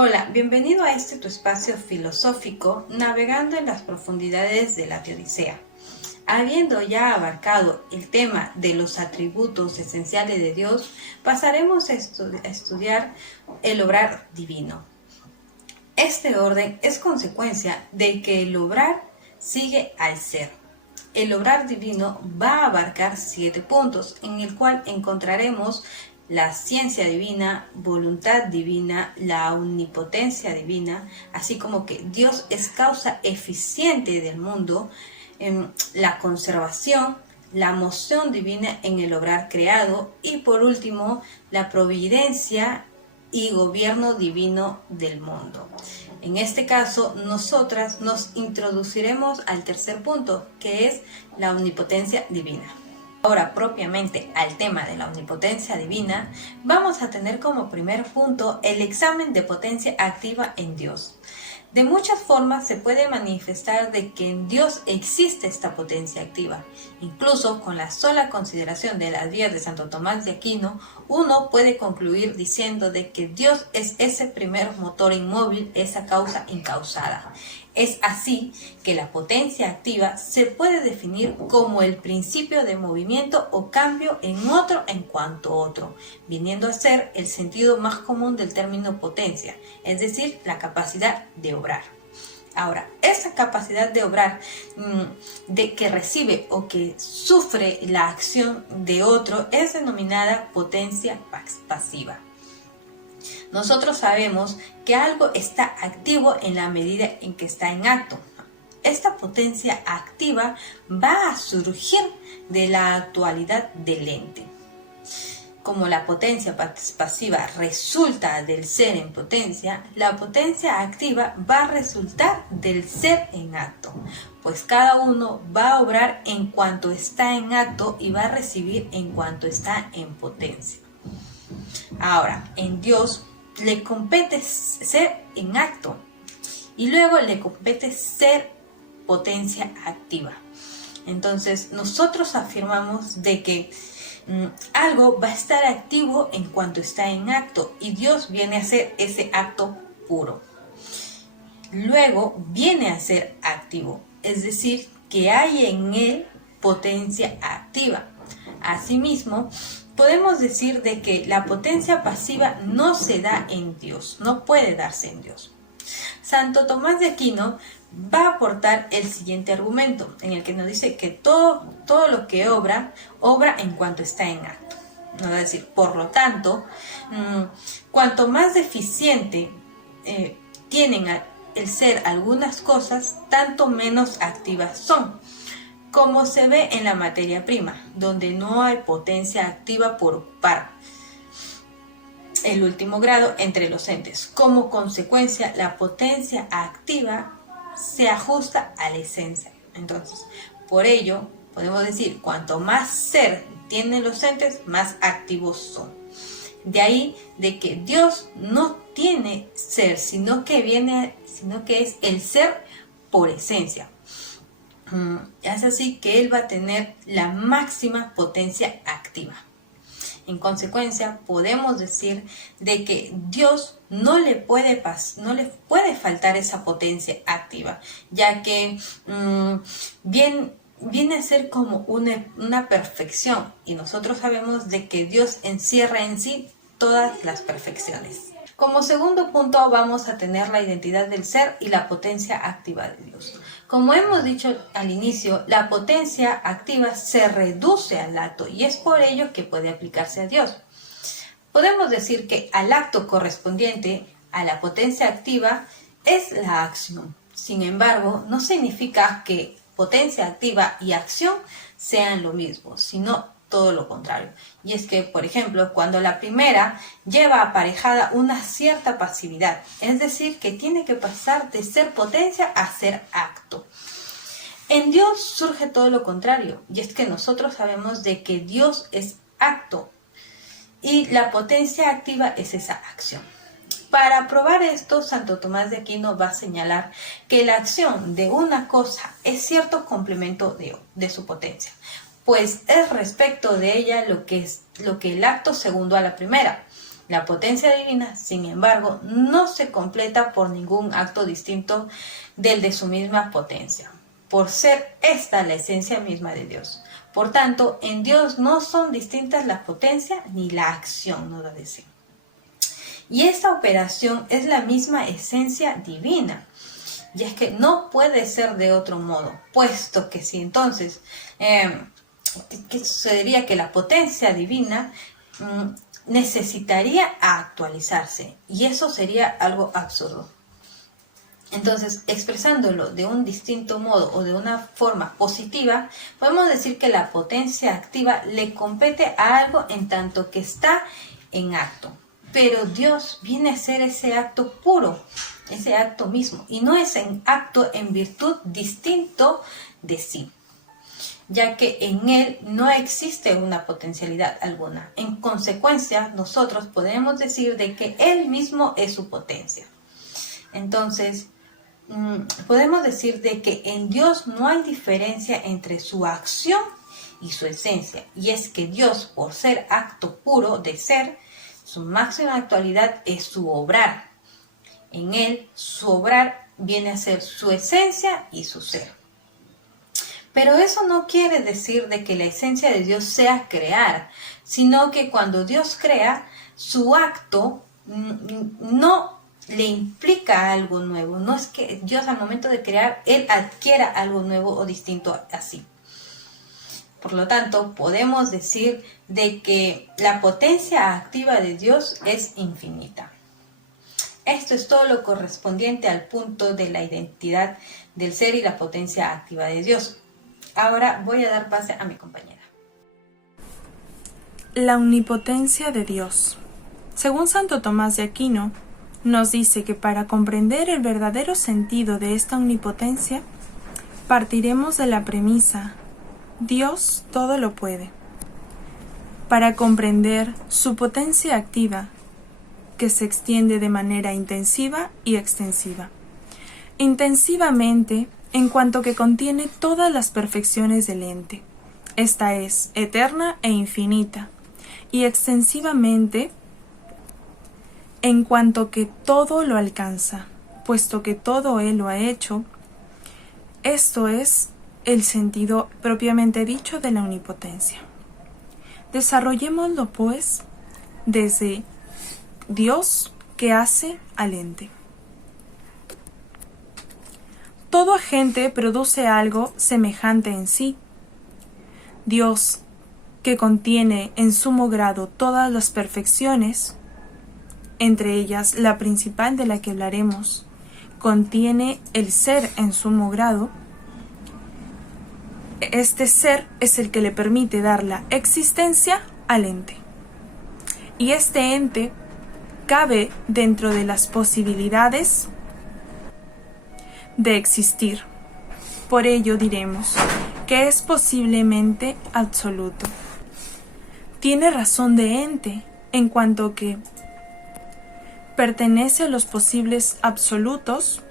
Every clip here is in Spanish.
Hola, bienvenido a tu espacio filosófico, navegando en las profundidades de la Teodicea. Habiendo ya abarcado el tema de los atributos esenciales de Dios, pasaremos a estudiar el obrar divino. Este orden es consecuencia de que el obrar sigue al ser. El obrar divino va a abarcar 7 puntos, en el cual encontraremos la ciencia divina, voluntad divina, la omnipotencia divina, así como que Dios es causa eficiente del mundo, la conservación, la moción divina en el obrar creado y por último la providencia y gobierno divino del mundo. En este caso, nosotras nos introduciremos al tercer punto, que es la omnipotencia divina. Ahora, propiamente al tema de la omnipotencia divina, vamos a tener como primer punto el examen de potencia activa en Dios. De muchas formas se puede manifestar de que en Dios existe esta potencia activa. Incluso con la sola consideración de las vías de Santo Tomás de Aquino, uno puede concluir diciendo de que Dios es ese primer motor inmóvil, esa causa incausada. Es así que la potencia activa se puede definir como el principio de movimiento o cambio en otro en cuanto a otro, viniendo a ser el sentido más común del término potencia, es decir, la capacidad de obrar. Ahora, esa capacidad de obrar de que recibe o que sufre la acción de otro es denominada potencia pasiva. Nosotros sabemos que algo está activo en la medida en que está en acto. Esta potencia activa va a surgir de la actualidad del ente. Como la potencia pasiva resulta del ser en potencia, la potencia activa va a resultar del ser en acto, pues cada uno va a obrar en cuanto está en acto y va a recibir en cuanto está en potencia. Ahora, en Dios le compete ser en acto y luego le compete ser potencia activa. Entonces, nosotros afirmamos de que algo va a estar activo en cuanto está en acto y Dios viene a ser ese acto puro. Luego viene a ser activo, es decir, que hay en él potencia activa. Asimismo, podemos decir de que la potencia pasiva no se da en Dios, no puede darse en Dios. Santo Tomás de Aquino va a aportar el siguiente argumento, en el que nos dice que todo lo que obra en cuanto está en acto. Nos va a decir, por lo tanto, cuanto más deficiente tienen el ser algunas cosas, tanto menos activas son. Como se ve en la materia prima, donde no hay potencia activa por par, el último grado entre los entes. Como consecuencia, la potencia activa se ajusta a la esencia. Entonces, por ello, podemos decir, cuanto más ser tienen los entes, más activos son. De ahí de que Dios no tiene ser, sino que es el ser por esencia. Es así que él va a tener la máxima potencia activa. En consecuencia, podemos decir de que Dios no le puede faltar esa potencia activa, ya que viene a ser como una perfección, y nosotros sabemos de que Dios encierra en sí todas las perfecciones. Como segundo punto vamos a tener la identidad del ser y la potencia activa de Dios. Como hemos dicho al inicio, la potencia activa se reduce al acto y es por ello que puede aplicarse a Dios. Podemos decir que al acto correspondiente a la potencia activa es la acción. Sin embargo, no significa que potencia activa y acción sean lo mismo, sino todo lo contrario. Y es que, por ejemplo, cuando la primera lleva aparejada una cierta pasividad, es decir, que tiene que pasar de ser potencia a ser acto. En Dios surge todo lo contrario, y es que nosotros sabemos de que Dios es acto y la potencia activa es esa acción. Para probar esto, Santo Tomás de Aquino va a señalar que la acción de una cosa es cierto complemento de su potencia, pues es respecto de ella lo que el acto segundo a la primera. La potencia divina, sin embargo, no se completa por ningún acto distinto del de su misma potencia, por ser esta la esencia misma de Dios. Por tanto, en Dios no son distintas la potencia ni la acción, nos va a decir. Y esta operación es la misma esencia divina. Y es que no puede ser de otro modo, puesto que si entonces, ¿qué sucedería? Que la potencia divina necesitaría actualizarse, y eso sería algo absurdo. Entonces, expresándolo de un distinto modo o de una forma positiva, podemos decir que la potencia activa le compete a algo en tanto que está en acto. Pero Dios viene a ser ese acto puro, ese acto mismo, y no es un acto en virtud distinto de sí, ya que en él no existe una potencialidad alguna. En consecuencia, nosotros podemos decir de que él mismo es su potencia. Entonces, podemos decir de que en Dios no hay diferencia entre su acción y su esencia, y es que Dios, por ser acto puro de ser, su máxima actualidad es su obrar. En él, su obrar viene a ser su esencia y su ser. Pero eso no quiere decir de que la esencia de Dios sea crear, sino que cuando Dios crea, su acto no le implica algo nuevo. No es que Dios al momento de crear, Él adquiera algo nuevo o distinto así. Por lo tanto, podemos decir de que la potencia activa de Dios es infinita. Esto es todo lo correspondiente al punto de la identidad del ser y la potencia activa de Dios. Ahora voy a dar pase a mi compañera. La omnipotencia de Dios. Según Santo Tomás de Aquino, nos dice que para comprender el verdadero sentido de esta omnipotencia, partiremos de la premisa: Dios todo lo puede. Para comprender su potencia activa, que se extiende de manera intensiva y extensiva. Intensivamente, en cuanto que contiene todas las perfecciones del ente. Esta es eterna e infinita. Y extensivamente, en cuanto que todo lo alcanza, puesto que todo Él lo ha hecho. Esto es el sentido propiamente dicho de la omnipotencia. Desarrollémoslo, pues, desde Dios que hace al ente. Todo agente produce algo semejante en sí. Dios, que contiene en sumo grado todas las perfecciones, entre ellas la principal de la que hablaremos, contiene el ser en sumo grado. Este ser es el que le permite dar la existencia al ente. Y este ente cabe dentro de las posibilidades de existir. Por ello diremos que es posiblemente absoluto. Tiene razón de ente en cuanto que pertenece a los posibles absolutos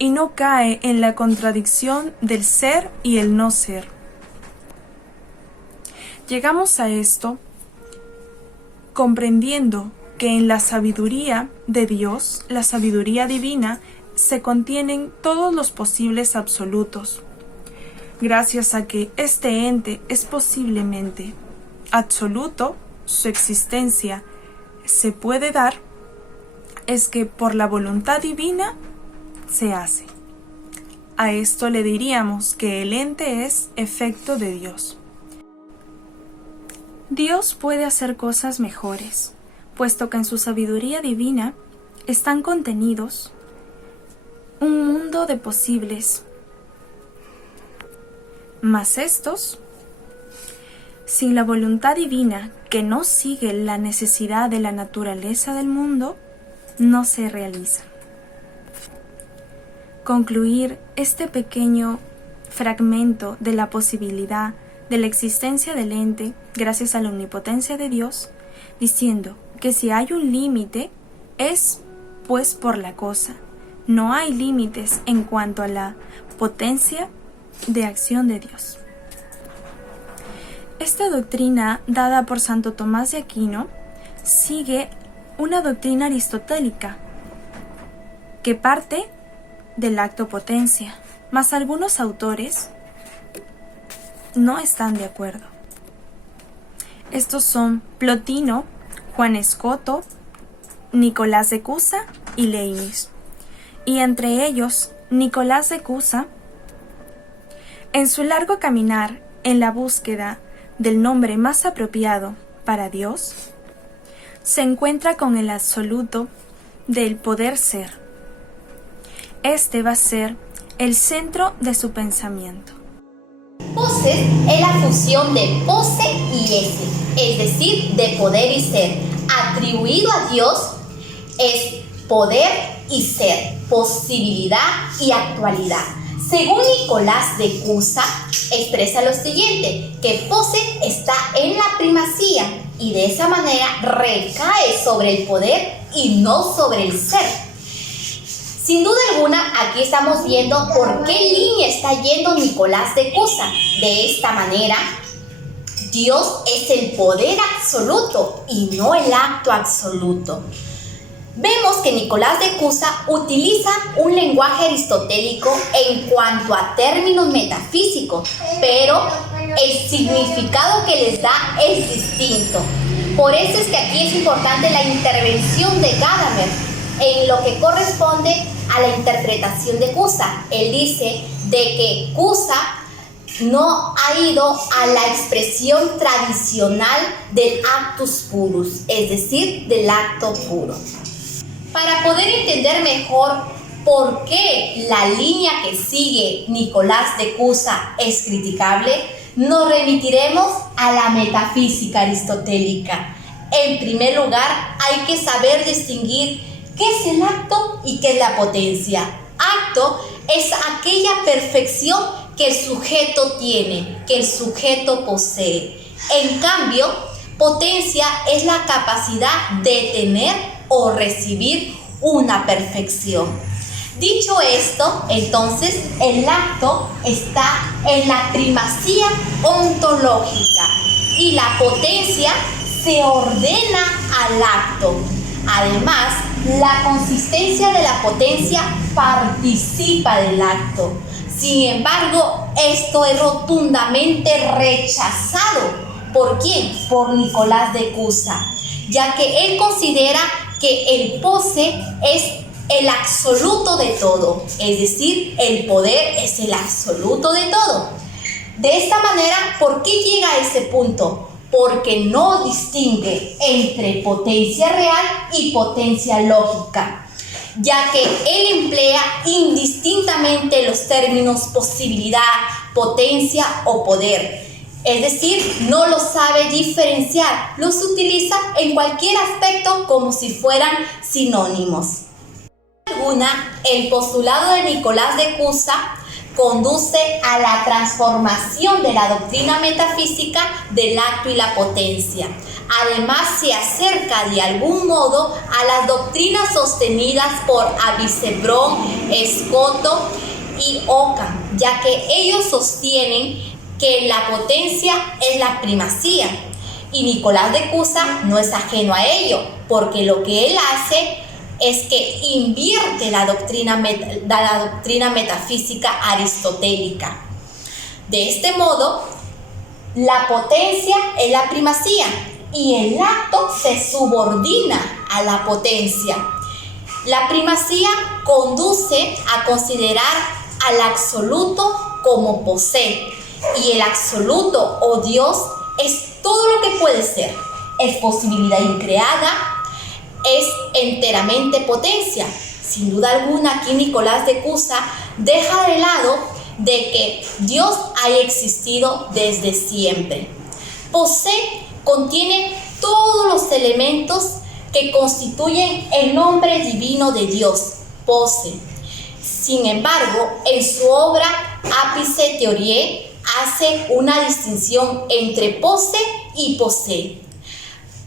y no cae en la contradicción del ser y el no ser. Llegamos a esto comprendiendo que en la sabiduría de Dios, la sabiduría divina, se contienen todos los posibles absolutos. Gracias a que este ente es posiblemente absoluto, su existencia se puede dar, es que por la voluntad divina se hace. A esto le diríamos que el ente es efecto de Dios. Dios puede hacer cosas mejores, puesto que en su sabiduría divina están contenidos un mundo de posibles. Mas estos, sin la voluntad divina que no sigue la necesidad de la naturaleza del mundo, no se realizan. Concluir este pequeño fragmento de la posibilidad de la existencia del ente gracias a la omnipotencia de Dios, diciendo que si hay un límite es pues por la cosa. No hay límites en cuanto a la potencia de acción de Dios. Esta doctrina dada por Santo Tomás de Aquino sigue una doctrina aristotélica que parte del acto potencia, mas algunos autores no están de acuerdo. Estos son Plotino, Juan Escoto, Nicolás de Cusa y Leibniz. Y entre ellos, Nicolás de Cusa, en su largo caminar en la búsqueda del nombre más apropiado para Dios, se encuentra con el absoluto del poder ser. Este va a ser el centro de su pensamiento. Poses es la fusión de pose y ese, es decir, de poder y ser. Atribuido a Dios es poder y ser, posibilidad y actualidad. Según Nicolás de Cusa, expresa lo siguiente, que pose está en la primacía y de esa manera recae sobre el poder y no sobre el ser. Sin duda alguna, aquí estamos viendo por qué línea está yendo Nicolás de Cusa. De esta manera, Dios es el poder absoluto y no el acto absoluto. Vemos que Nicolás de Cusa utiliza un lenguaje aristotélico en cuanto a términos metafísicos, pero el significado que les da es distinto. Por eso es que aquí es importante la intervención de Gadamer en lo que corresponde a la interpretación de Cusa. Él dice de que Cusa no ha ido a la expresión tradicional del actus purus, es decir, del acto puro. Para poder entender mejor por qué la línea que sigue Nicolás de Cusa es criticable, nos remitiremos a la metafísica aristotélica. En primer lugar, hay que saber distinguir qué es el acto y qué es la potencia. Acto es aquella perfección que el sujeto tiene, que el sujeto posee. En cambio, potencia es la capacidad de tener o recibir una perfección. Dicho esto, entonces el acto está en la primacía ontológica y la potencia se ordena al acto. Además, la consistencia de la potencia participa del acto. Sin embargo, esto es rotundamente rechazado. ¿Por quién? Por Nicolás de Cusa, ya que él considera que el pose es el absoluto de todo, es decir, el poder es el absoluto de todo. De esta manera, ¿por qué llega a ese punto? Porque no distingue entre potencia real y potencia lógica, ya que él emplea indistintamente los términos posibilidad, potencia o poder. Es decir, no los sabe diferenciar, los utiliza en cualquier aspecto como si fueran sinónimos. El postulado de Nicolás de Cusa conduce a la transformación de la doctrina metafísica del acto y la potencia. Además, se acerca de algún modo a las doctrinas sostenidas por Avicebron, Escoto y Ockham, ya que ellos sostienen que la potencia es la primacía, y Nicolás de Cusa no es ajeno a ello, porque lo que él hace es que invierte la doctrina metafísica aristotélica. De este modo, la potencia es la primacía y el acto se subordina a la potencia. La primacía conduce a considerar al absoluto como posee, y el absoluto o Dios es todo lo que puede ser, es posibilidad increada, es enteramente potencia. Sin duda alguna, aquí Nicolás de Cusa deja de lado de que Dios haya existido desde siempre. Posee contiene todos los elementos que constituyen el nombre divino de Dios, pose. Sin embargo, en su obra Ápice Teoriae hace una distinción entre pose y posee.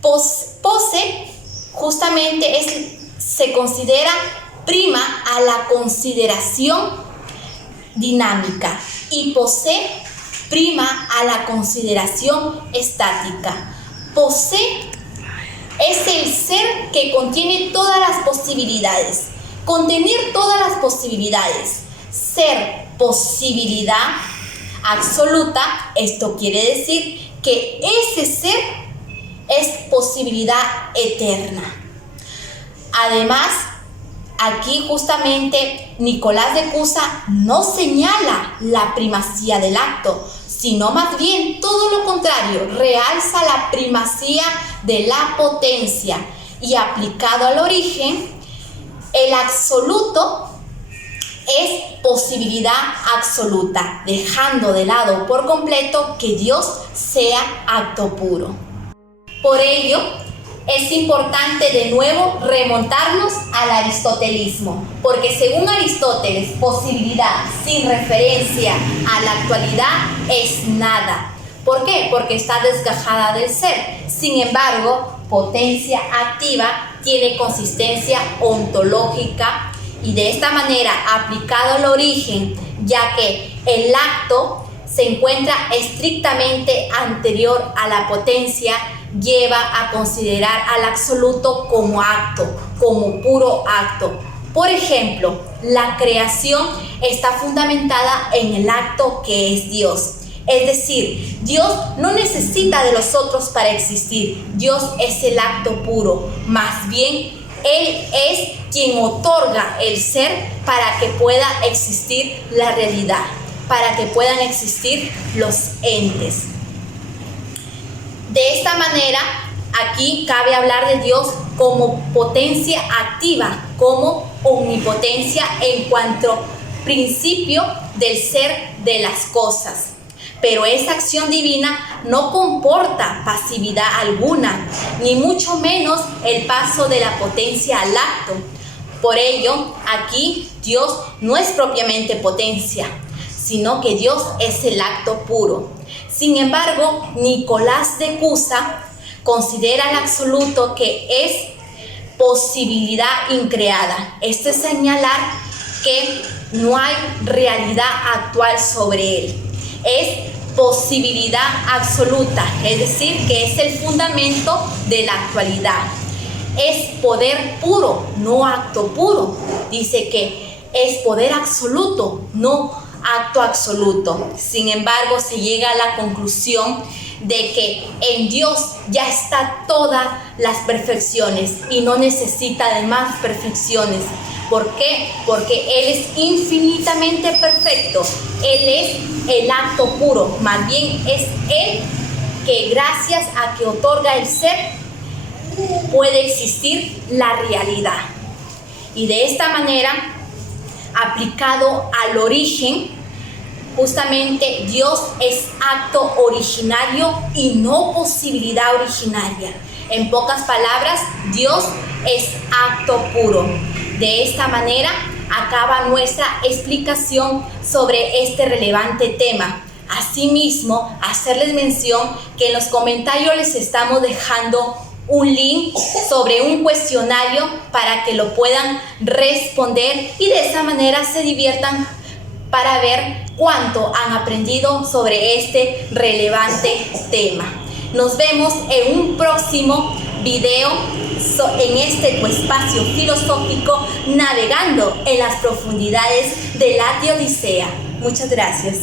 Pose justamente se considera prima a la consideración dinámica y posee prima a la consideración estática. Posee es el ser que contiene todas las posibilidades. Contener todas las posibilidades. Ser posibilidad absoluta. Esto quiere decir que ese ser es posibilidad eterna. Además, aquí justamente Nicolás de Cusa no señala la primacía del acto, sino más bien todo lo contrario, realza la primacía de la potencia, y aplicado al origen, el absoluto es posibilidad absoluta, dejando de lado por completo que Dios sea acto puro. Por ello, es importante de nuevo remontarnos al aristotelismo, porque según Aristóteles, posibilidad sin referencia a la actualidad es nada. ¿Por qué? Porque está desgajada del ser. Sin embargo, potencia activa tiene consistencia ontológica, y de esta manera, aplicado al origen, ya que el acto se encuentra estrictamente anterior a la potencia, lleva a considerar al absoluto como acto, como puro acto. Por ejemplo, la creación está fundamentada en el acto que es Dios. Es decir, Dios no necesita de los otros para existir. Dios es el acto puro. Más bien, Él es quien otorga el ser para que pueda existir la realidad, para que puedan existir los entes. De esta manera, aquí cabe hablar de Dios como potencia activa, como omnipotencia en cuanto principio del ser de las cosas. Pero esta acción divina no comporta pasividad alguna, ni mucho menos el paso de la potencia al acto. Por ello, aquí Dios no es propiamente potencia, sino que Dios es el acto puro. Sin embargo, Nicolás de Cusa considera el absoluto que es posibilidad increada. Esto es señalar que no hay realidad actual sobre él. Es posibilidad absoluta, es decir, que es el fundamento de la actualidad. Es poder puro, no acto puro. Dice que es poder absoluto, no acto absoluto. Sin embargo, se llega a la conclusión de que en Dios ya está todas las perfecciones y no necesita de más perfecciones. ¿Por qué? Porque Él es infinitamente perfecto. Él es el acto puro. Más bien es Él que, gracias a que otorga el ser, puede existir la realidad. Y de esta manera, aplicado al origen, justamente Dios es acto originario y no posibilidad originaria. En pocas palabras, Dios es acto puro. De esta manera acaba nuestra explicación sobre este relevante tema. Asimismo, hacerles mención que en los comentarios les estamos dejando un link sobre un cuestionario para que lo puedan responder y de esa manera se diviertan para ver cuánto han aprendido sobre este relevante tema. Nos vemos en un próximo video en este tu espacio filosófico, navegando en las profundidades de la Odisea. Muchas gracias.